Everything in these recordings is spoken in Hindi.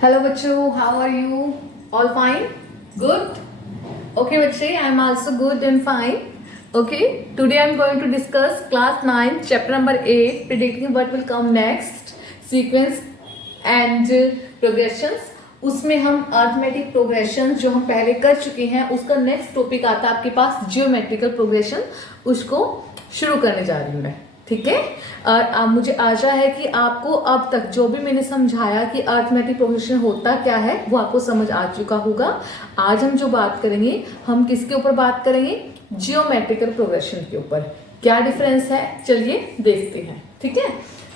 Hello बच्चों, how are you? All fine? Good? Okay बच्चे, I am also good and fine. Okay, today I am going to discuss class 9, chapter number 8, predicting what will come next, sequence and progressions. उसमें हम अर्थमेटिक प्रोग्रेशन जो हम पहले कर चुके हैं उसका नेक्स्ट टॉपिक आता है आपके पास जियोमेट्रिकल प्रोग्रेशन, उसको शुरू करने जा रही हूँ मैं। ठीक है, और मुझे आशा है कि आपको अब तक जो भी मैंने समझाया कि अर्थमेटिक प्रोग्रेशन होता क्या है वो आपको समझ आ चुका होगा। आज हम जो बात करेंगे, हम किसके ऊपर बात करेंगे? जियोमेट्रिकल प्रोग्रेशन के ऊपर। क्या डिफरेंस है चलिए देखते हैं। ठीक है,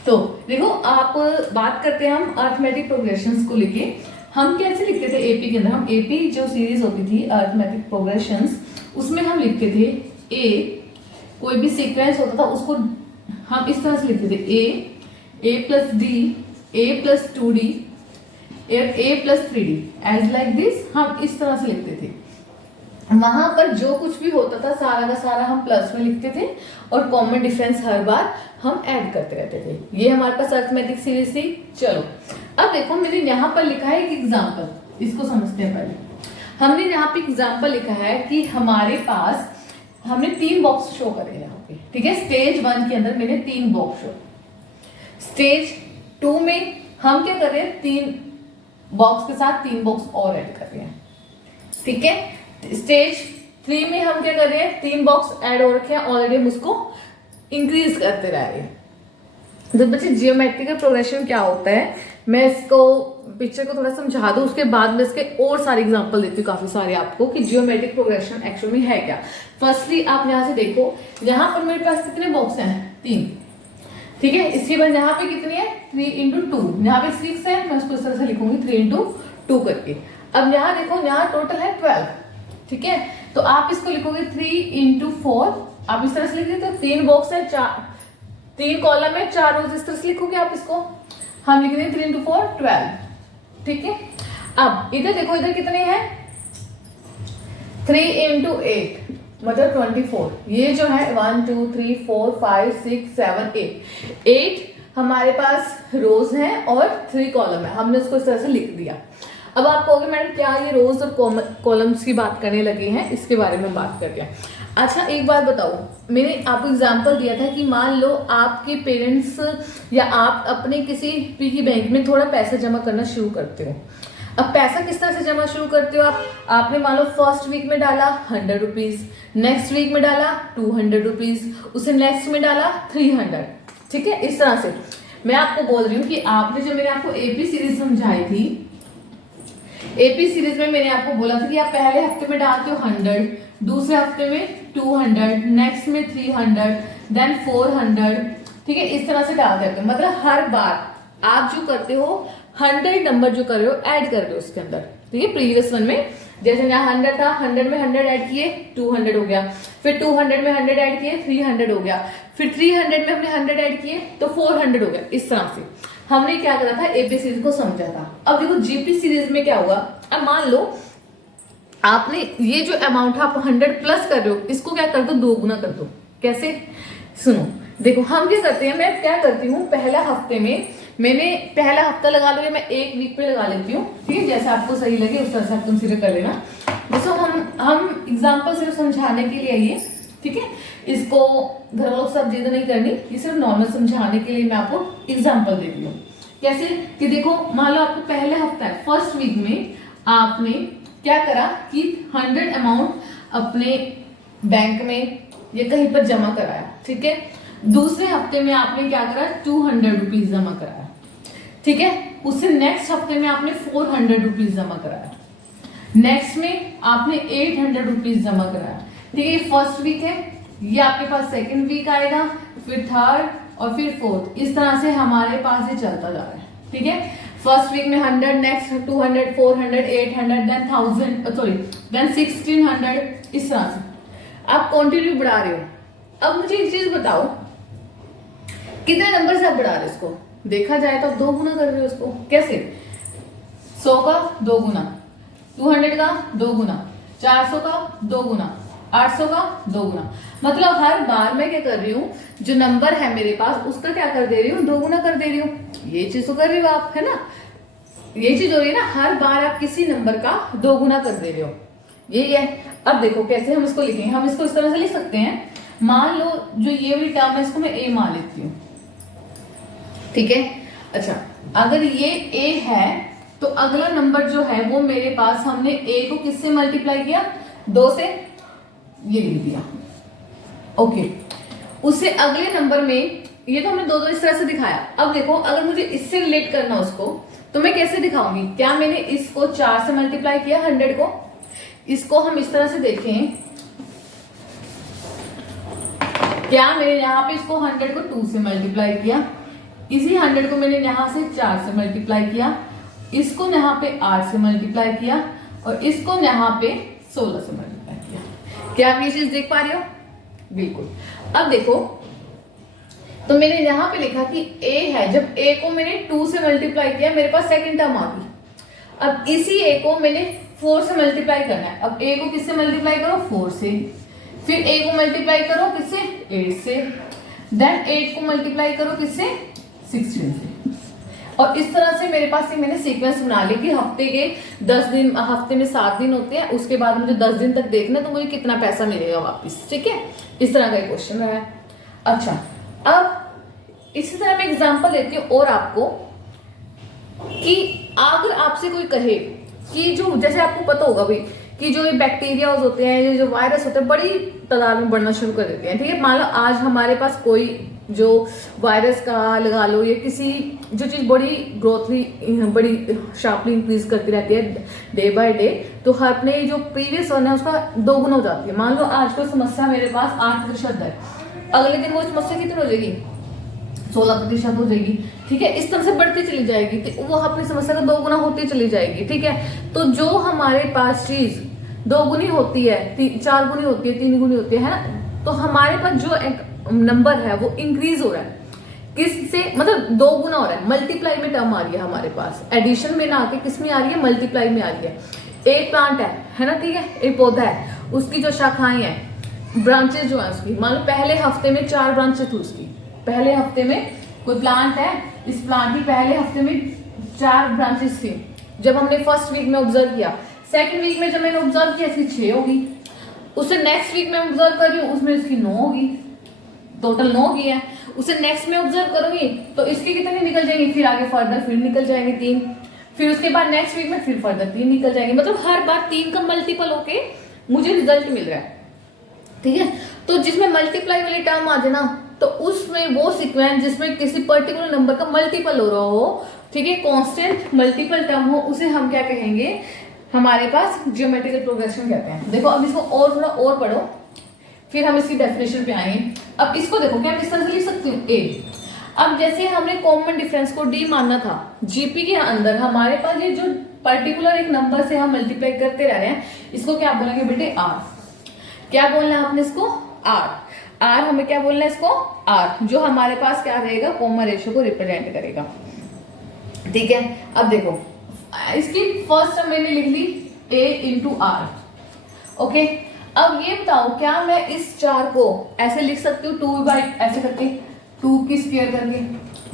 तो देखो आप बात करते हैं हम अर्थमेटिक प्रोग्रेशन को लेके। हम कैसे लिखते थे एपी के अंदर? हम एपी जो सीरीज होती थी अर्थमेटिक प्रोग्रेशंस, उसमें हम लिखते थे ए, कोई भी सीक्वेंस होता था उसको हम इस तरह से लिखते थे A plus D, A plus 2d, A plus 3d, as like this. हम इस तरह से लिखते थे। वहां पर जो कुछ भी होता था सारा का सारा हम प्लस में लिखते थे और कॉमन डिफरेंस हर बार हम ऐड करते रहते थे। ये हमारे पास अर्थमेटिक सीरीज थी। चलो अब देखो, मैंने यहाँ पर लिखा है एक एग्जाम्पल, इसको समझते हैं पहले। हमने यहाँ पे एग्जाम्पल लिखा है कि हमारे पास हमने 3 बॉक्स शो करे हैं यहाँ पे। ठीक है, स्टेज 1 के अंदर मैंने 3 बॉक्स शो। स्टेज 2 में हम क्या कर रहे हैं? 3 बॉक्स के साथ 3 बॉक्स और ऐड कर रहे हैं। ठीक है, स्टेज 3 में हम क्या कर रहे हैं? 3 बॉक्स ऐड हो रखे हैं ऑलरेडी, हम उसको इंक्रीज करते रह रहे हैं। तो बच्चे जियोमेट्रिकल प्रोग्रेशन क्या होता है, मैं इसको पिक्चर को थोड़ा समझा दूं, उसके बाद में इसके और सारे एग्जांपल देती हूँ काफी सारे आपको कि जियोमेट्रिक प्रोग्रेशन एक्चुअल में है क्या। फर्स्टली आप यहाँ से देखो, यहाँ पर मेरे पास कितने बॉक्स हैं? 3। ठीक है, इसके बाद यहाँ पे कितनी है? 3 into 2, यहाँ पे 6 है, मैं उसको इस तरह से लिखूंगी 3 into 2 करके। अब यहाँ देखो, यहाँ टोटल है 12। ठीक है, तो आप इसको लिखोगे 3 into 4, आप इस तरह से लिख देते। 3 बॉक्स है, 3 कॉलम है, 4 रोज, इस तरह से लिखोगे आप इसको। हम लिख देंगे 3 into 4 12। ठीक है, अब इधर देखो, इधर कितने हैं? 3 into 8 मतलब 24। ये जो है 1 2 3 4 5 6 7 8 हमारे पास रोज हैं और 3 कॉलम है। हमने उसको इस तरह से लिख दिया। अब आप कहोगे मैडम क्या ये रोज और कॉलम्स की बात करने लगे हैं? इसके बारे में बात करते हैं। अच्छा एक बात बताओ, मैंने आपको एग्जांपल दिया था कि मान लो आपके पेरेंट्स या आप अपने किसी पिगी बैंक में थोड़ा पैसा जमा करना शुरू करते हो। अब पैसा किस तरह से जमा शुरू करते हो आप? आपने मान लो फर्स्ट वीक में डाला 100 रुपीज, नेक्स्ट वीक में डाला 200 रुपीज, उसे नेक्स्ट में डाला 300। ठीक है, इस तरह से मैं आपको बोल रही हूँ कि आपने जो मैंने आपको एपी सीरीज समझाई थी, एपी सीरीज में मैंने आपको बोला था कि आप पहले हफ्ते में डालते हो 100, दूसरे हफ्ते में 200, नेक्स्ट में 300, देन 400। ठीक है, इस तरह से डालते हैं। मतलब हर बार आप जो करते हो 100 नंबर जो कर रहे हो ऐड कर रहे हो उसके अंदर। ठीक है, प्रीवियस वन में जैसे यहाँ 100 था, 100 में 100 ऐड किए 200 हो गया, फिर 200 में 100 ऐड किए 300 हो गया, फिर 300 में हमने 100 ऐड किए तो 400 हो गया। इस तरह से हमने क्या करा था? एपी सीरीज को समझा था। अब देखो जीपी सीरीज में क्या हुआ, अब मान लो आपने ये जो अमाउंट है आप 100 प्लस कर रहे हो, इसको क्या कर दो? 2 गुना कर दो। कैसे? सुनो देखो, हम क्या करते हैं, मैं क्या करती हूँ, पहला हफ्ते में मैंने पहला हफ्ता लगा लो, मैं 1 वीक पे लगा लेती हूँ। ठीक है, जैसा आपको सही लगे उस तरह से आप कंसीडर कर लेना। जैसे हम एग्जाम्पल सिर्फ समझाने के लिए आइए। ठीक है, इसको घर वालों सब जिद नहीं करनी, ये सिर्फ नॉर्मल समझाने के लिए मैं आपको एग्जाम्पल दे रही हूँ। कैसे कि देखो, मान लो आपको पहले हफ्ता है, फर्स्ट वीक में आपने क्या करा कि 100 अमाउंट अपने बैंक में या कहीं पर जमा कराया। ठीक है, दूसरे हफ्ते में आपने क्या करा? 200 रुपीज जमा कराया। ठीक है, उससे नेक्स्ट हफ्ते में आपने 400 रुपीज जमा कराया, नेक्स्ट में आपने 800 रुपीज जमा कराया। ठीक है, ये फर्स्ट वीक है, ये आपके पास सेकंड वीक आएगा, फिर थर्ड और फिर फोर्थ। इस तरह से हमारे पास ये चलता जा रहा है। ठीक है, फर्स्ट वीक में 100, नेक्स्ट 200, 400, 800, देन 1000, सॉरी देन 1600। इस तरह से आप कंटिन्यू बढ़ा रहे हो। अब मुझे एक चीज बताओ, कितने नंबर से आप बढ़ा रहे हो इसको? देखा जाए तो आप 2 गुना कर रहे हो इसको। कैसे? 100 का 2 गुना, 200 का 2 गुना, 400 का 2 गुना, 800 का 2 गुना। मतलब हर बार मैं क्या कर रही हूँ, जो नंबर है मेरे पास उसका क्या कर दे रही हूँ? 2 गुना कर दे रही हूँ। ये चीज तो कर रही हो आप, है ना? ये चीज हो रही है ना, हर बार आप किसी नंबर का 2 गुना कर दे रहे हो, यही है। अब देखो कैसे हम इसको लिखेंगे, हम इसको इस तरह से लिख सकते हैं, मान लो जो ये वाली टर्म है इसको मैं a मान लेती हूँ, ठीक है। अच्छा, अगर ये a है तो अगला नंबर जो है वो मेरे पास, हमने a को किससे मल्टीप्लाई किया, 2 से, ये लिख दिया, ओके। उससे अगले नंबर में, ये तो हमने दो इस तरह से दिखाया। अब देखो अगर मुझे इससे रिलेट करना उसको, तो मैं कैसे दिखाऊंगी, क्या मैंने इसको 4 से मल्टीप्लाई किया 100 को, इसको हम इस तरह से देखें, क्या मैंने यहाँ पे इसको 100 को 2 से मल्टीप्लाई किया, इसी 100 को मैंने यहाँ से 4 से मल्टीप्लाई किया, इसको यहाँ पे 8 से मल्टीप्लाई किया, और इसको यहाँ पे 16 से मल्टीप्लाई किया। क्या आप ये चीज देख पा रहे हो? बिल्कुल। अब देखो, तो मैंने यहाँ पे लिखा कि a है, जब a को मैंने 2 से मल्टीप्लाई किया मेरे पास सेकंड टर्म आ गई। अब इसी a को मैंने 4 से मल्टीप्लाई करना है। अब a को किससे मल्टीप्लाई करो, 4 से, फिर a को मल्टीप्लाई करो किससे, 8 से, देन 8 को मल्टीप्लाई करो किससे, 16 से। और इस तरह से मेरे पास मैंने सीक्वेंस बना ली कि हफ्ते के 10 दिन, हफ्ते में 7 दिन होते हैं, उसके बाद मुझे 10 दिन तक देखना तो मुझे कितना पैसा मिलेगा वापस, ठीक है। इस तरह का एक क्वेश्चन रहा है। अच्छा, अब इसी तरह मैं एग्जांपल देती हूँ और आपको, कि अगर आपसे कोई कहे कि जो, जैसे आपको पता होगा भाई कि जो ये बैक्टीरिया होते हैं, ये जो वायरस होते हैं, बड़ी तादाद में बढ़ना शुरू कर देते हैं, ठीक है। मान लो आज हमारे पास कोई जो वायरस का लगा लो, या किसी जो चीज बड़ी ग्रोथली, बड़ी शार्पली इंक्रीज करती रहती है डे बाय डे, तो हर अपने जो प्रीवियस वन है उसका 2 गुना हो जाती है। मान लो आज कोई समस्या मेरे पास 8% है, अगले दिन वो समस्या कितनी हो जाएगी, 16% हो जाएगी, ठीक है। इस तरह से बढ़ती चली जाएगी, तो वो अपनी समस्या का 2 गुना होती चली जाएगी, ठीक है। तो जो हमारे पास चीज 2 गुनी होती है, 4 गुनी होती है, 3 गुनी होती है ना, तो हमारे पास जो एक नंबर है वो इंक्रीज हो रहा है, किससे, मतलब 2 गुना हो रहा है, मल्टीप्लाई में टर्म आ रही है हमारे पास, एडिशन में ना आके किस में आ रही है, मल्टीप्लाई में आ रही है। एक प्लांट है ना, ठीक है, एक पौधा है, उसकी जो शाखाएं हैं, ब्रांचेस जो है उसकी, मान लो पहले हफ्ते में 4 ब्रांचेस थी उसकी, पहले हफ्ते में कोई प्लांट है, इस प्लांट की पहले हफ्ते में 4 ब्रांचेस थी, जब हमने फर्स्ट वीक में ऑब्जर्व किया। सेकंड वीक में जब मैंने ऑब्जर्व किया इसकी 6 होगी, उससे नेक्स्ट वीक में ऑब्जर्व कर रही हूँ उसमें इसकी 9 होगी, टोटल 9 की है। उसे नेक्स्ट में ऑब्जर्व करूंगी तो इसकी कितनी निकल जाएंगी, फिर आगे फर्दर फिर निकल जाएंगे 3, फिर उसके बाद नेक्स्ट वीक में फिर फर्दर 3 निकल जाएंगे, मतलब हर बार 3 का मल्टीपल होके मुझे रिजल्ट मिल रहा है, ठीक है। तो जिसमें मल्टीप्लाई वाली टर्म आ जाए ना, तो उसमें वो सीक्वेंस जिसमें किसी पर्टिकुलर नंबर का मल्टीपल हो रहा हो, ठीक है, कांस्टेंट मल्टीपल टर्म हो, उसे हम क्या कहेंगे, हमारे पास ज्योमेट्रिकल प्रोग्रेशन कहते हैं। देखो अब इसको और थोड़ा और पढ़ो, फिर हम इसकी डेफिनेशन पे आएंगे। अब इसको देखो, क्या मैं इस तरह से लिख सकती हूँ ए। अब जैसे हमने कॉमन डिफरेंस को डी मानना था, जीपी के अंदर हमारे पास ये जो पर्टिकुलर एक नंबर से हम मल्टीप्लाई करते रह रहे हैं, इसको क्या बोलेंगे बेटे, आर। क्या बोलना है आपने इसको, आर। आर हमें क्या बोलना है इसको, आर, जो हमारे पास क्या रहेगा, कॉमन रेशियो को रिप्रेजेंट करेगा, ठीक है। अब देखो इसकी फर्स्ट टर्म मैंने लिख ली a इंटू आर, ओके। अब ये बताओ, क्या मैं इस 4 को ऐसे लिख सकती हूँ 2 बाई ऐसे करके, 2 की स्क्वायर करके,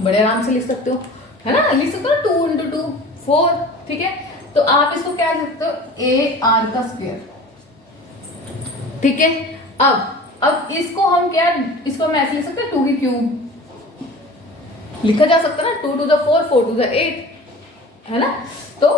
बड़े आराम से लिख सकते हो, है ना, लिख सकते हो 2 इंटू 2 4, ठीक है। तो आप इसको क्या लिख सकते हो, a r का स्क्वायर, ठीक है। अब इसको हम क्या, इसको हम ऐसे लिख सकते हैं 2 की क्यूब, लिखा जा सकता है ना, 2 टू द 4 4 टू द 8, है ना। तो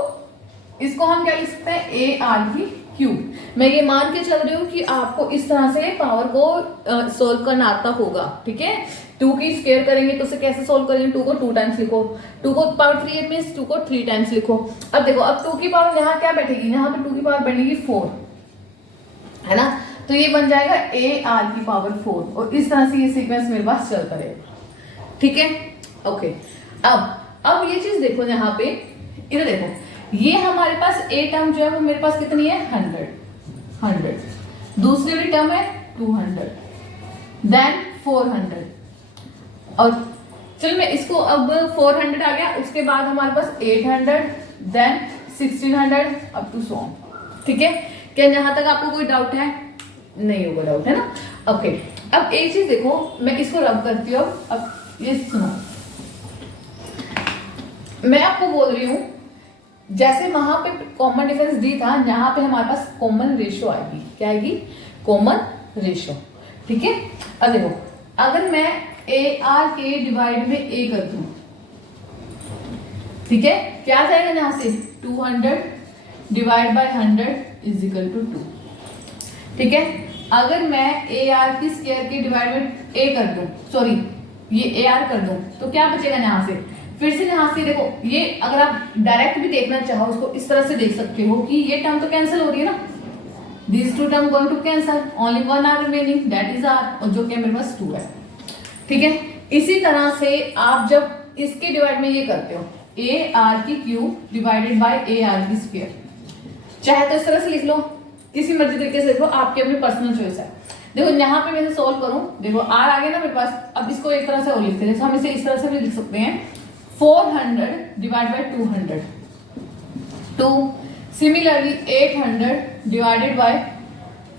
इसको हम क्या लिख सकते हैं, a r की क्यूब। मैं ये मान के चल रही हूँ कि आपको इस तरह से पावर को सोल्व करना आता होगा, ठीक है। 2 की स्क्वायर करेंगे तो उसे कैसे सोल्व करेंगे, 2 को 2 टाइम्स लिखो, 2 को पावर 3 मीन्स 2 को 3 टाइम्स लिखो। अब देखो, अब 2 की पावर यहाँ क्या बैठेगी, यहाँ पे 2 की पावर बनेगी 4, है ना। तो ये बन जाएगा a r की पावर 4, और इस तरह से ये सीक्वेंस मेरे पास चलता रहेगा, ठीक है, ओके। अब ये चीज देखो, यहाँ पे इधर देखो, ये हमारे पास a टर्म जो है वो मेरे पास कितनी है, 100, दूसरी वाली टर्म है 200, देन 400, और चलो मैं इसको, अब 400 आ गया, उसके बाद हमारे पास 800, देन 1600 अप टू 100, ठीक है। क्या यहाँ तक आपको कोई डाउट है, नहीं होगा डाउट, है ना, ओके। अब एक चीज देखो, मैं इसको रब करती हूँ। अब ये सुनो, मैं आपको बोल रही हूँ जैसे वहां पे कॉमन डिफरेंस डी था, यहाँ पे हमारे पास कॉमन रेशियो आएगी। क्या आएगी? Common ratio. ठीक है, अब देखो अगर मैं ए आर के डिवाइड में ए कर दूं, ठीक है, क्या आ जाएगा यहाँ से? 200 divide by 100 is equal to 2। ठीक है, अगर मैं ए आर की स्क्वायर के डिवाइड में ए कर दूं, सॉरी ये ए आर कर दूं, तो क्या बचेगा यहाँ से? फिर से यहाँ से देखो, ये अगर आप डायरेक्ट भी देखना चाहो उसको इस तरह से देख सकते हो कि ये टर्म तो कैंसिल हो रही है ना, this two term going to cancel, only one r remaining that is r, और जो कि मेरे पास 2 है। ठीक है, इसी तरह से आप जब इसके डिवाइड में ये करते हो, ए आर की cube divided by A R की स्क्वायर, चाहे तो इस तरह से लिख लो, किसी मर्जी तरीके से लिख लो, आपकी अपनी पर्सनल चॉइस है। देखो यहाँ पे मैं इसे सोल्व करूं, देखो आर आ गया ना मेरे पास, अब इसको एक तरह से और लिखते हैं, जैसे हम इसे इस तरह से भी लिख सकते हैं 400 divide by 200 2, similarly 800 divided by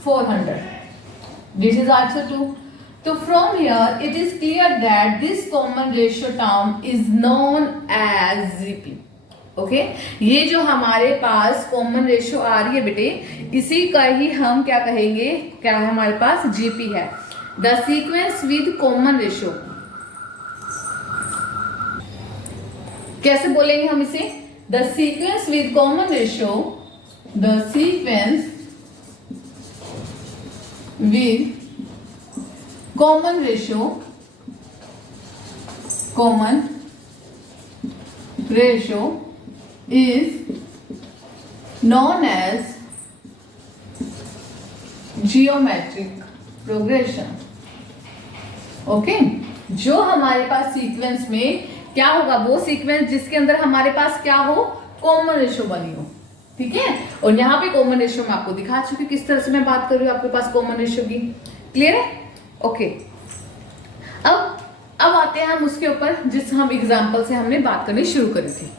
400, this is also 2। तो from here it is clear that this common ratio term is known as GP. Okay, ये जो हमारे पास कॉमन रेशियो आ रही है बेटे, इसी का ही हम क्या कहेंगे, क्या है हमारे पास? जीपी है, the sequence with common ratio. कैसे बोलेंगे हम इसे? The sequence with common ratio, the sequence with common ratio, common ratio is known as geometric progression। Okay, जो हमारे पास सीक्वेंस में क्या होगा, वो सीक्वेंस जिसके अंदर हमारे पास क्या हो, कॉमन रेशियो बनी हो। ठीक है, और यहाँ पे कॉमन रेशियो मैं आपको दिखा चुकी किस तरह से मैं बात कर रही हूँ आपके पास कॉमन रेशियो की। क्लियर है? ओके, अब आते हैं हम उसके ऊपर जिस हम एग्जाम्पल से हमने बात करनी शुरू करी थी।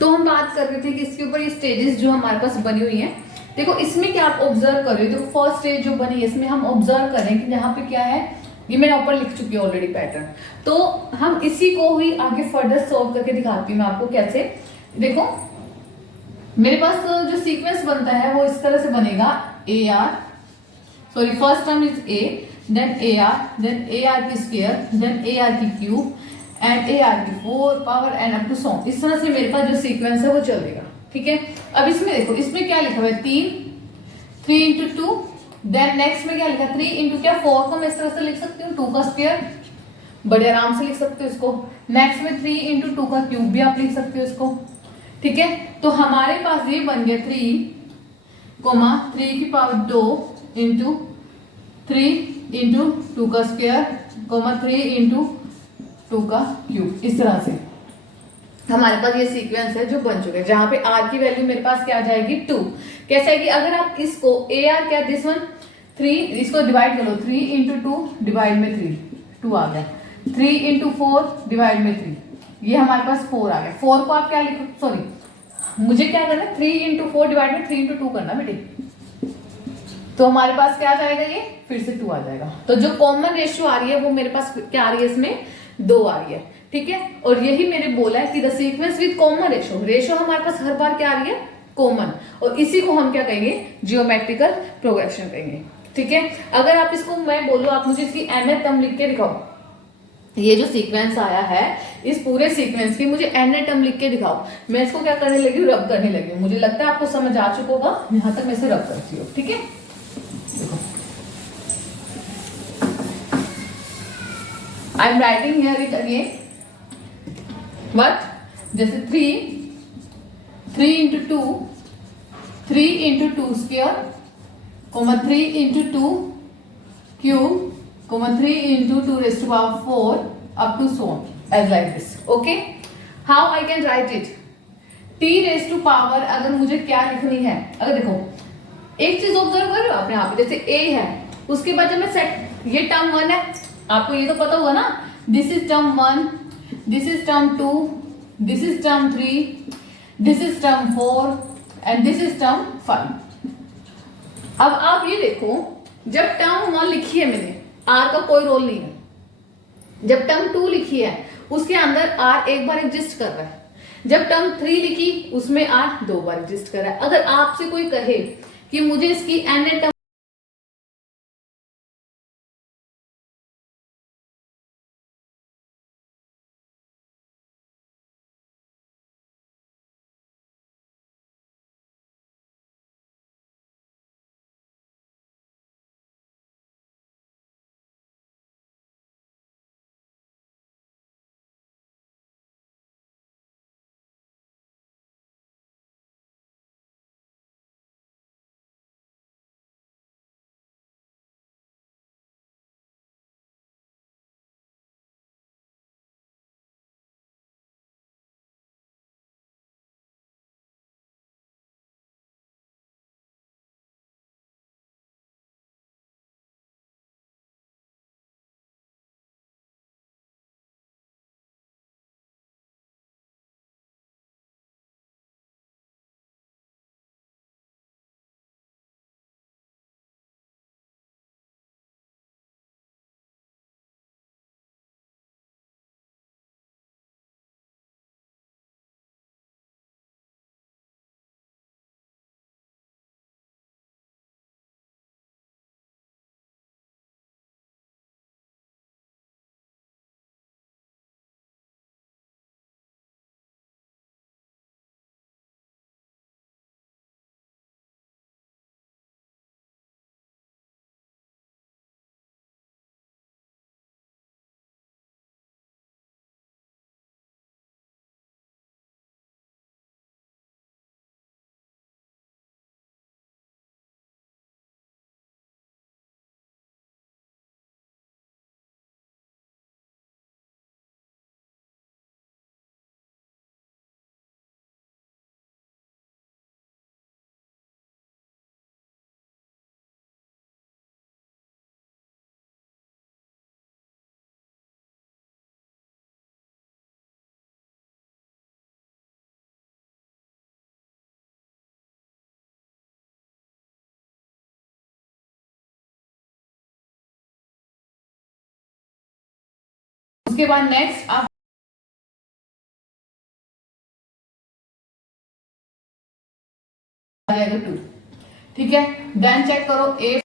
तो हम बात कर रहे थे कि इसके ऊपर ये स्टेजेस जो हमारे पास बनी हुई हैं, देखो इसमें क्या आप ऑब्जर्व कर रहे हो, देखो फर्स्ट स्टेज जो बनी है इसमें हम ऑब्जर्व कर रहे हैं कि यहाँ पे क्या है, ये मैंने ऊपर लिख चुकी है ऑलरेडी पैटर्न। तो हम इसी को ही आगे फर्दर सॉल्व करके दिखाती हूँ मैं आपको कैसे। देखो मेरे पास जो सीक्वेंस बनता है वो इस तरह से बनेगा, a r, sorry first term is a, then a are की स्क्वायर, देन ए आर की क्यूब एंड ए आर की 4 power and up to so. इस तरह से मेरे पास जो सीक्वेंस है वो चलेगा। ठीक है, अब इसमें देखो, इसमें क्या लिखा हुआ है, 3 इंटू 2, देन नेक्स्ट में क्या लिखा, 3 इंटू क्या, 4 को मैं इस तरह से लिख सकती हूँ, 2 का स्क्वायर, बड़े आराम से लिख सकते हो इसको। नेक्स्ट में 3 इंटू 2 का क्यूब भी आप लिख सकते हो इसको। ठीक है, तो हमारे पास ये बन गया 3 की पावर 2 इंटू 3 इंटू 2 का स्क्वायर, 3 इंटू 2 का क्यूब। इस तरह से हमारे पास ये सीक्वेंस है जो बन चुके हैं, जहां पे आर की वैल्यू मेरे पास क्या आ जाएगी, 2। कैसे आएगी, अगर आप इसको ए आर क्या, दिस वन 3, इसको डिवाइड करो, 3 इंटू 2 डिवाइड में 3, 2 आ गया, 3 इंटू 4 डिवाइड में 3, ये हमारे पास 4 आ गया। 4 को आप क्या लिखो, सॉरी मुझे क्या करना है, 3 इंटू 4 डिवाइड में 3 इंटू 2 करना बेटे, तो हमारे पास क्या आ जाएगा, ये फिर से 2 आ जाएगा। तो जो कॉमन रेशियो आ रही है वो मेरे पास क्या आ रही है, इसमें 2 आ रही है। ठीक है, और यही मैंने बोला है कि the sequence with common ratio, ratio हमारे पास हर बार क्या आ रही है, कॉमन, और इसी को हम क्या कहेंगे, जियोमेट्रिकल प्रोग्रेशन कहेंगे। ठीक है, अगर आप इसको मैं बोलूं, आप मुझे इसकी nth टर्म लिख के दिखाओ, ये जो सीक्वेंस आया है इस पूरे सीक्वेंस की मुझे nth टर्म लिख के दिखाओ, मैं इसको क्या करने लगी हूँ, रब करने लगी हूँ। मुझे लगता है आपको समझ आ चुका होगा, यहां तक मैं इसे रब करती हूँ। ठीक है, देखो I am writing here it again, what, जैसे 3 into 2, 3 into 2 square, 3 into 2 cube, 3 into 2 raised to power 4 up to so on as like this। okay, how I can write it, t raised to power अगर मुझे क्या लिखनी है, अगर देखो एक चीज ऑब्जर्व कर रहे हो आप यहाँ पे, जैसे a है उसके बाद जब मैं सेट, ये टर्म 1 है, आपको ये तो पता होगा ना, this is term 1, this is term 2, this is term 3, this is term 4 and this is term 5। अब आप ये देखो, जब टर्म 1 लिखी है मैंने, आर का कोई रोल नहीं है, जब टर्म 2 लिखी है उसके अंदर आर एक बार एग्जिस्ट कर रहा है, जब टर्म 3 लिखी उसमें आर 2 बार एग्जिस्ट कर रहा है। अगर आपसे कोई कहे कि मुझे इसकी एन टर्म उसके बाद नेक्स्ट आप आ जाएगा 2, ठीक है। देन चेक करो ए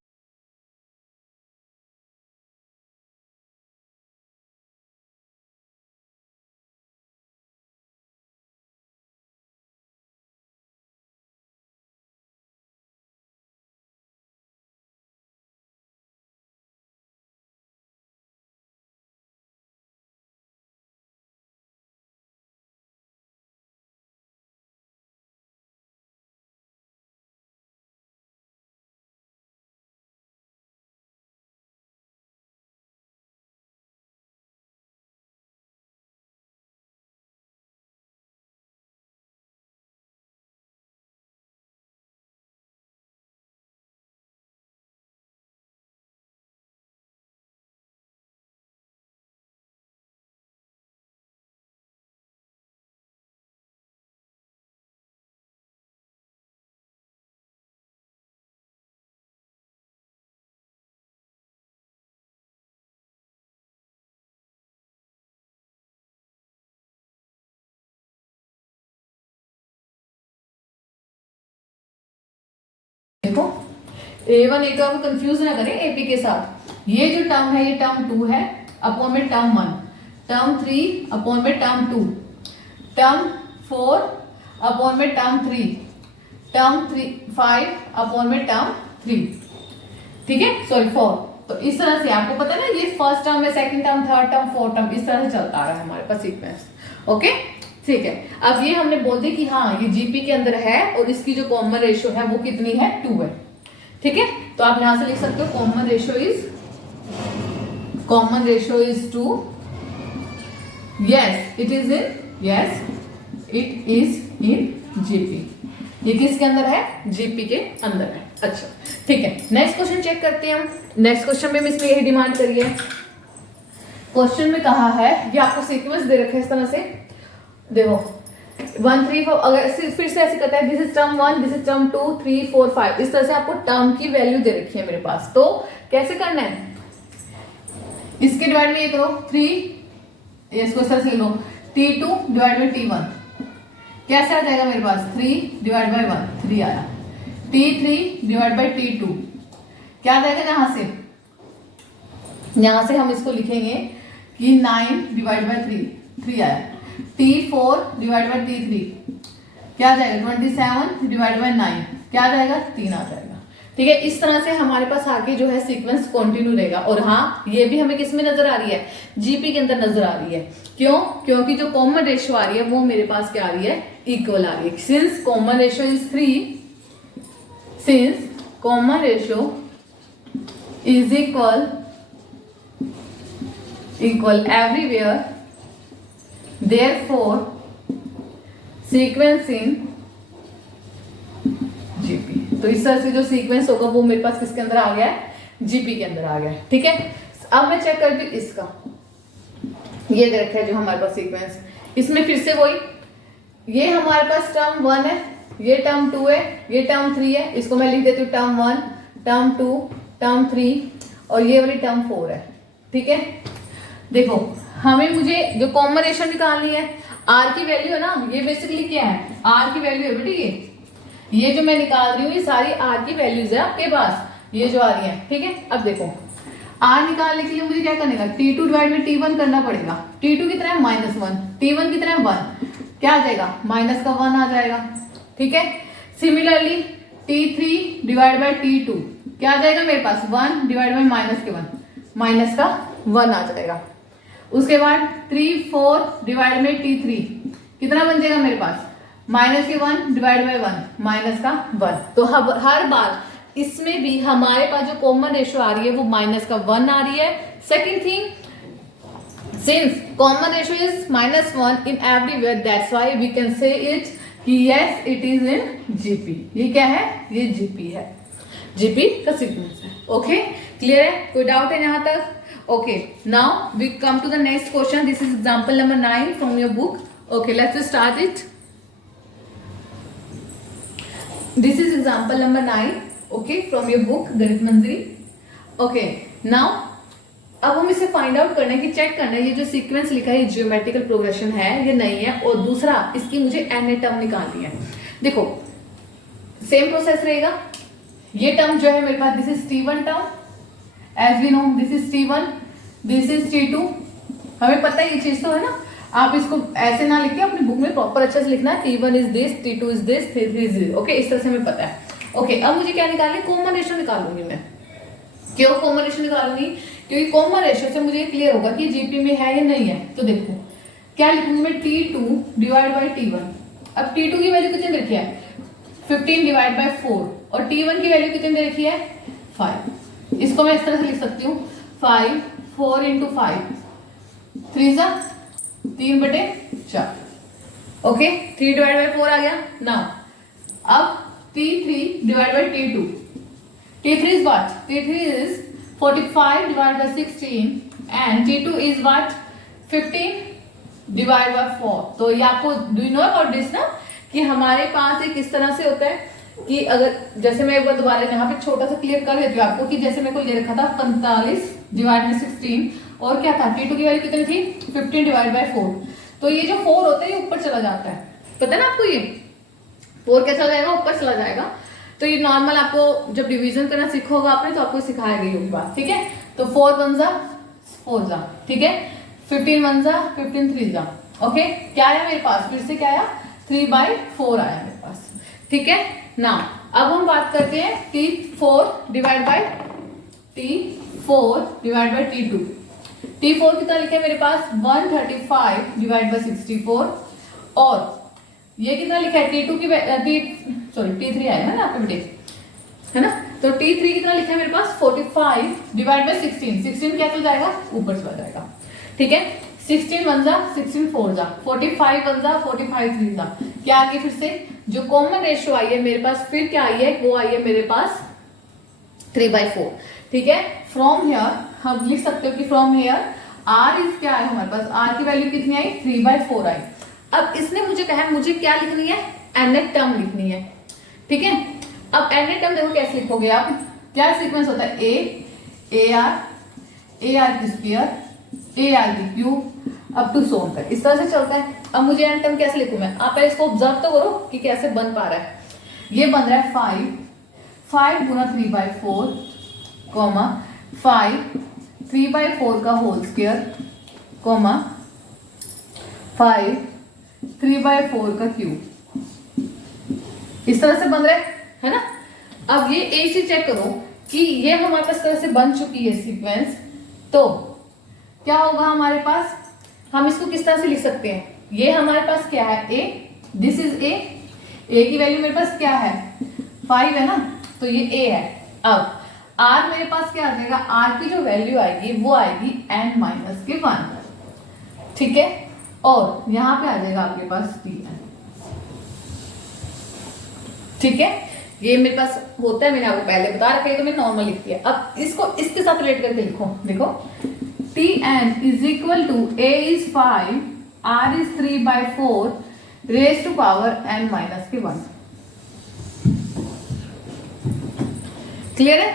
देखो A1 A2 आप कंफ्यूज ना करें एपी के साथ। ये जो टर्म है ये टर्म 2 है अपॉन में टर्म 1, टर्म 3 अपॉन में टर्म 2, टर्म 4 अपॉन में टर्म 3, टर्म 5 अपॉन में टर्म 3, ठीक है, सॉरी 4। तो इस तरह से आपको पता है ना ये फर्स्ट टर्म है, second term, third term, fourth term, इस तरह से चलता आ रहा है हमारे पास सीक्वेंस। ओके ठीक है। अब ये हमने बोल दिया कि हाँ ये जीपी के अंदर है और इसकी जो कॉमन रेशियो है वो कितनी है 2 है, ठीक है। तो आप यहां से लिख सकते हो common ratio is 2। Yes it is in GP. ये किसके अंदर है? जीपी के अंदर है। अच्छा ठीक है, नेक्स्ट क्वेश्चन चेक करते हैं हम। नेक्स्ट क्वेश्चन में इसने यही डिमांड करी है। क्वेश्चन में कहा है, ये आपको सीक्वेंस दे रखा है इस तरह से, देखो 1 3 4, अगर फिर से ऐसे करता है this is term 1, this is term 2 3 4 5, इस तरह से आपको टर्म की वैल्यू दे रखी है मेरे पास। तो कैसे करना है, इसके डिवाइड में ये करो 3 इसको इस तरह से लिख लो, T2 डिवाइड बाई T1 कैसे आ जाएगा मेरे पास, 3 डिवाइड बाई 1, 3 आया। T3 डिवाइड बाई T2 क्या आ जाएगा, यहां से हम इसको लिखेंगे कि 9 डिवाइड बाई 3, 3 आया। T4 डिवाइड बाई T3 क्या आ जाएगा, 27 डिवाइड बाई 9 क्या आ जाएगा, 3 आ जाएगा। ठीक है, इस तरह से हमारे पास आगे जो है सीक्वेंस कंटिन्यू रहेगा। और हाँ, ये भी हमें किस में नजर आ रही है, जीपी के अंदर नजर आ रही है। क्यों, क्योंकि जो कॉमन रेशियो आ रही है वो मेरे पास क्या आ रही है, इक्वल आ रही है। Since common ratio is 3, since common ratio is equal everywhere, therefore sequence in GP. तो इस तरह से जो सीक्वेंस होगा वो मेरे पास किसके अंदर आ गया है, जीपी के अंदर आ गया है। ठीक है, अब मैं चेक करती हूँ इसका, ये दे रखा है जो हमारे पास सीक्वेंस, इसमें फिर से वही, ये हमारे पास टर्म 1 है, ये टर्म 2 है, ये टर्म 3 है। इसको मैं लिख देती हूँ टर्म 1, टर्म 2, टर्म 3 और ये वाली टर्म 4 है। ठीक है, देखो हमें मुझे जो कॉमन रेशियो निकालनी है, आर की वैल्यू है ना, ये बेसिकली क्या है, आर की वैल्यू है बेटी, ये जो मैं निकाल रही हूँ ये सारी आर की वैल्यूज है आपके पास, ये जो आ रही है। ठीक है, अब देखो आर निकालने के लिए मुझे क्या करने का, T2 डिवाइड बाई T1 करना पड़ेगा। T2 कितना है, -1, T1 कितना है, 1, क्या आ जाएगा, माइनस का 1 आ जाएगा। ठीक है, similarly T3 divide by T2 क्या आ जाएगा मेरे पास, 1 डिवाइड बाई माइनस के 1, माइनस का 1 आ जाएगा। उसके बाद 3, 4 डिवाइड बाई T3 कितना बन जाएगा मेरे पास, माइनस के 1 डिवाइड बाई 1, माइनस का 1। तो हर बार इसमें भी हमारे पास जो कॉमन रेशियो आ रही है वो माइनस का 1 आ रही है। Second thing, since common ratio is -1 in everywhere, that's why we can say it कि yes it is in GP. ये क्या है, ये जीपी है, जीपी का सीक्वेंस है। ओके, क्लियर है, कोई डाउट है यहाँ तक? Okay, now we come to the next question. This is example number 9 from your book. Okay, let's start it. This is example number 9. Okay, from your book गणित मंजरी. Okay, now अब हम इसे फाइंड आउट करना है कि चेक करना है ये जो सीक्वेंस लिखा है ये जियोमेट्रिकल प्रोग्रेशन है या नहीं है, और दूसरा इसकी मुझे एन टर्म निकालनी है। देखो सेम प्रोसेस रहेगा, ये टर्म जो है मेरे पास, this is T1 term, as we know this is T1, this is T2, हमें पता है ये चीज तो है ना। आप इसको ऐसे ना लिख के अपनी बुक में प्रॉपर अच्छे से लिखना है, T1 is this, T2 is this, T3 is this. Okay, इस तरह से हमें पता है। ओके, अब मुझे क्या निकालना है, कॉमन रेशियो निकालूंगी मैं। क्यों कॉमन रेशियो निकालूंगी, क्योंकि कॉमन रेशियो से मुझे क्लियर होगा कि जीपी में है या नहीं है। तो देखो क्या लिखूंगी मैं, T2 डिवाइड बाई T1। अब T2 की वैल्यू कितनी रखी है, 15 डिवाइड बाई 4, और T1 की वैल्यू कितनी रखी है, 5। इसको मैं इस तरह से लिख सकती हूँ, 5, 4 इंटू 5, 3/4। ओके, 3 डिवाइड बाई 4 आ गया ना। अब T3 divide by T2, T3 is what, T3 is 45 divide by 16 and T2 is what, 15 divide by 4। तो ये आपको do you know about this ना, कि हमारे पास एक इस तरह से होता है कि अगर जैसे मैं एक बार दोबारा यहाँ पे छोटा सा क्लियर कर देती हूँ आपको, कि जैसे मेरे को ये रखा था 45 डिवाइड बाई 16 और क्या था, T2 की वैल्यू कितनी थी, 15 डिवाइड बाई 4। तो ये जो 4 होता है ये ऊपर चला जाता है, पता है ना आपको, ये 4 क्या चला जाएगा, ऊपर चला जाएगा। तो ये नॉर्मल आपको जब डिवीजन करना सीखोगा आपने तो आपको सिखाया गई होगी बात। ठीक है, तो 4 1 जा 4 जा, ठीक है, 15 1 जा 15 3 जा। ओके, क्या आया मेरे पास, फिर से क्या आया, 3/4 आया मेरे पास। ठीक है ना, अब हम बात करते हैं T4 divide by T2। T4 कितना लिखा है मेरे पास, 135 डिवाइड बाई 64, और ये कितना लिखा है, T2 की T3 आया है ना आपके बेटे, है ना। तो T3 कितना लिखा है मेरे पास, 45 डिवाइड बाई 16, 16 क्या चल जाएगा, ऊपर चला जाएगा। ठीक है, 16 1 जा 16 4 जा, 45 1 जा 45 3 जा, क्या आ गई, फिर से जो कॉमन रेशियो आई है मेरे पास, फिर क्या आई है, वो आई है मेरे पास 3/4। ठीक है, फ्रॉम हियर हम लिख सकते हो कि फ्रॉम हियर R इज क्या है हमारे पास, R की वैल्यू कितनी आई, 3/4 आई। अब इसने मुझे कहा है मुझे क्या लिखनी है, nth टर्म लिखनी है। ठीक है, अब nth टर्म देखो कैसे लिखोगे आप, क्या सीक्वेंस होता है, AR की स्क्वायर, AR की क्यूब, अप टू सो तक, इस तरह से चलता है। अब मुझे एन टर्म कैसे लिखूं मैं, आप पहले इसको ऑब्जर्व तो करो कि कैसे बन पा रहा है। ये बन रहा है 5 गुना 3/4 कॉमा 5 3/4 का होल स्क्वायर कॉमा 5 3/4 का क्यूब, इस तरह से बन रहा है ना। अब ये एक चीज चेक करो कि ये हमारे पास तरह से बन चुकी है सीक्वेंस, तो क्या होगा हमारे पास, हम इसको किस तरह से लिख सकते हैं। ये हमारे पास क्या है, ए, दिस इज ए की वैल्यू मेरे पास क्या है 5 है ना, तो ये ए है। अब आर मेरे पास क्या आ जाएगा, आर की जो वैल्यू आएगी वो आएगी n-1, ठीक है, और यहां पे आ जाएगा आपके पास Tn, ठीक है। ये मेरे पास होता है, मैंने आपको पहले बता रखा है, तो मैंने नॉर्मल लिख दिया। अब इसको इसके साथ रिलेट करके लिखो, देखो Tn is equal to A is 5 R is 3/4 raise to power n-1। Clear है,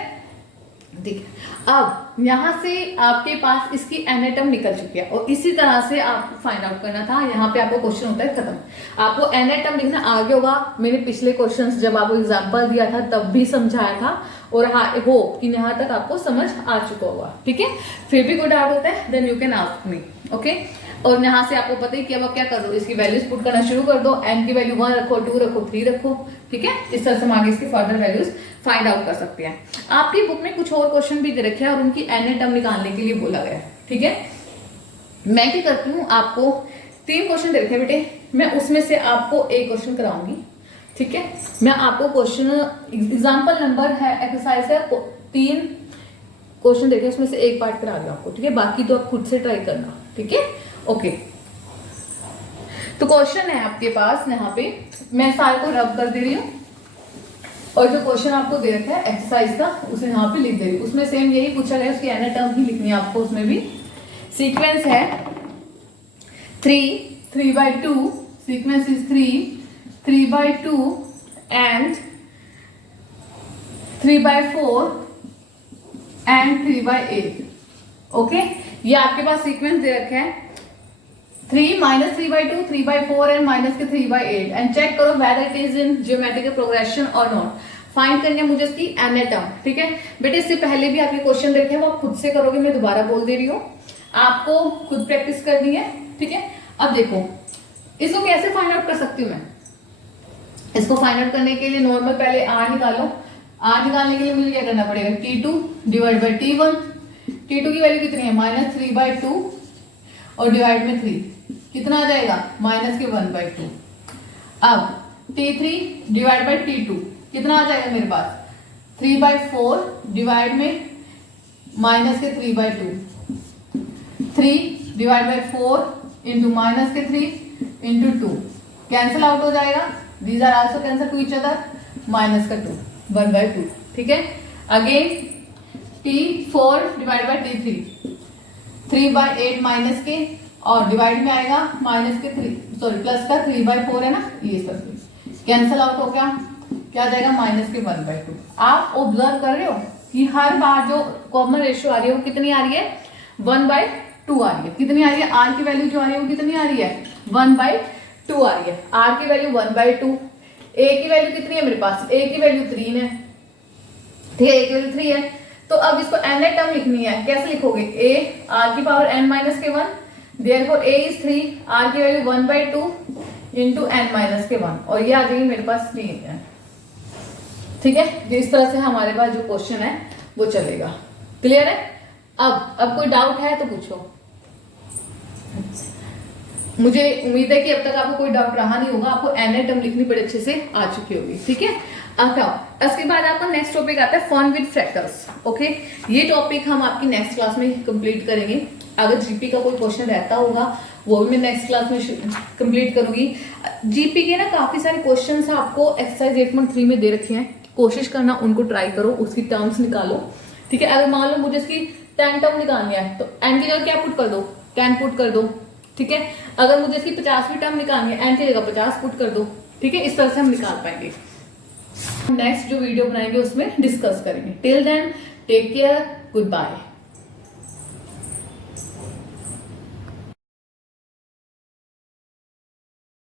देखिए अब यहां से आपके पास इसकी एन टर्म निकल चुकी है, और इसी तरह से आपको फाइंड आउट करना था। यहाँ पे आपको क्वेश्चन होता है खत्म, आपको एन टर्म लिखना आगे होगा। मैंने पिछले क्वेश्चंस जब आपको एग्जांपल दिया था तब भी समझाया था, और हाँ हो कि यहाँ तक आपको समझ आ चुका होगा, ठीक है। फिर भी कोई डाउट होता है then you can ask me, okay. और यहाँ से आपको पता है कि अब आप क्या कर दो, इसकी वैल्यूज पुट करना शुरू कर दो। एन की वैल्यू 1 रखो, 2 रखो, 3 रखो, ठीक है। इस तरह से हम आगे इसकी फर्दर वैल्यूज फाइंड आउट कर सकते हैं। आपकी बुक में कुछ और क्वेश्चन भी दे रखे हैं और उनकी एन टर्म निकालने के लिए बोला गया है, ठीक है। मैं क्या करती हूँ, आपको 3 क्वेश्चन दे रखे बेटे, मैं उसमें से आपको एक क्वेश्चन कराऊंगी, ठीक है। मैं आपको क्वेश्चन एग्जाम्पल नंबर है, एक्सरसाइज है 3 क्वेश्चन देखे, उसमें से एक पार्ट करा दूँ आपको, ठीक है। बाकी तो आप खुद से ट्राई करना, ठीक है, ओके। तो क्वेश्चन है आपके पास, यहाँ पे मैं सारे को रब कर दे रही हूँ, और जो क्वेश्चन आपको दे रखा है एक्सरसाइज का उसे यहाँ पे लिख दे रही हूँ। उसमें सेम यही पूछा गया, उसकी एन टर्म ही लिखनी है आपको। उसमें भी सीक्वेंस है 3/2, sequence is 3/2 and 3/4 and 3/8, okay. ये आपके पास सीक्वेंस दे रखा है 3 - 3/2, 3/4 एंड माइनस के 3/8, एंड चेक करो whether it is in geometrical progression और नॉट। फाइंड करनी है मुझे इसकी एन टर्म, ठीक है बेटे। इससे पहले भी आपके क्वेश्चन देखे वो आप खुद से करोगे, मैं दोबारा बोल दे रही हूँ, आपको खुद प्रैक्टिस करनी है, ठीक है। अब देखो इसको कैसे फाइंड आउट कर सकती हूँ मैं। इसको फाइंड आउट करने के लिए नॉर्मल पहले आर निकालो। आर निकालने के लिए मुझे क्या करना पड़ेगा, T2 divide by T1। T2 की वैल्यू कितनी है, -3/2 और डिवाइड में 3 कितना आ जाएगा, -1/2। अब T3 डिवाइड बाई T2 कितना आ जाएगा मेरे पास, 3/4 डिवाइड में -3/2, 3 divide by 4 into -3 into 2 cancel out हो जाएगा, these are also cancel to each other, -2 1/2, ठीक है। Again T4 divide by T3 3/8 minus के, और डिवाइड में आएगा प्लस का 3/4 है ना, ये सब कैंसिल आउट हो गया, क्या आ जाएगा -1/2। आप ऑब्जर्व कर रहे हो कि हर बार जो कॉमन रेशियो आ रही है वो कितनी आ रही है, 1/2 आ रही है। कितनी आ रही है, आर की वैल्यू जो आ रही है वो कितनी आ रही है, 1/2 आ रही है। आर की वैल्यू 1/2, ए की वैल्यू कितनी है मेरे पास, ए की वैल्यू 3 है, ठीक है, ए की वैल्यू 3 है। तो अब इसको एन टर्म लिखनी है, कैसे लिखोगे, ए आर की power n-1, therefore a is 3, r की वैल्यू 1/2 इंटू n-1, और ये आ जाएगी मेरे पास 3 है, ठीक है। इस तरह से हमारे पास जो क्वेश्चन है वो चलेगा। क्लियर है। अब कोई डाउट है तो पूछो। मुझे उम्मीद है कि अब तक आपको कोई डाउट रहा नहीं होगा, आपको एन टर्म लिखनी बड़े अच्छे से आ चुकी होगी, ठीक है। इसके बाद आपका नेक्स्ट टॉपिक आता है फन विद फ्रैक्टल्स, ओके। ये टॉपिक हम आपकी नेक्स्ट क्लास में कंप्लीट करेंगे। अगर जीपी का कोई क्वेश्चन रहता होगा वो भी मैं नेक्स्ट क्लास में कंप्लीट करूंगी। जीपी के ना काफी सारे क्वेश्चंस आपको एक्सरसाइज 8.3 में दे रखे हैं, कोशिश करना उनको ट्राई करो, उसकी टर्म्स निकालो, ठीक है। अगर मान लो मुझे इसकी 10 टर्म निकालनी है तो एन की जगह क्या पुट कर दो, 10 पुट कर दो, ठीक है। अगर मुझे इसकी 50वीं टर्म निकालनी है, एन की जगह 50 पुट कर दो, ठीक है। इस तरह से हम निकाल पाएंगे। नेक्स्ट जो वीडियो बनाएंगे उसमें डिस्कस करेंगे। Till then take care, good bye.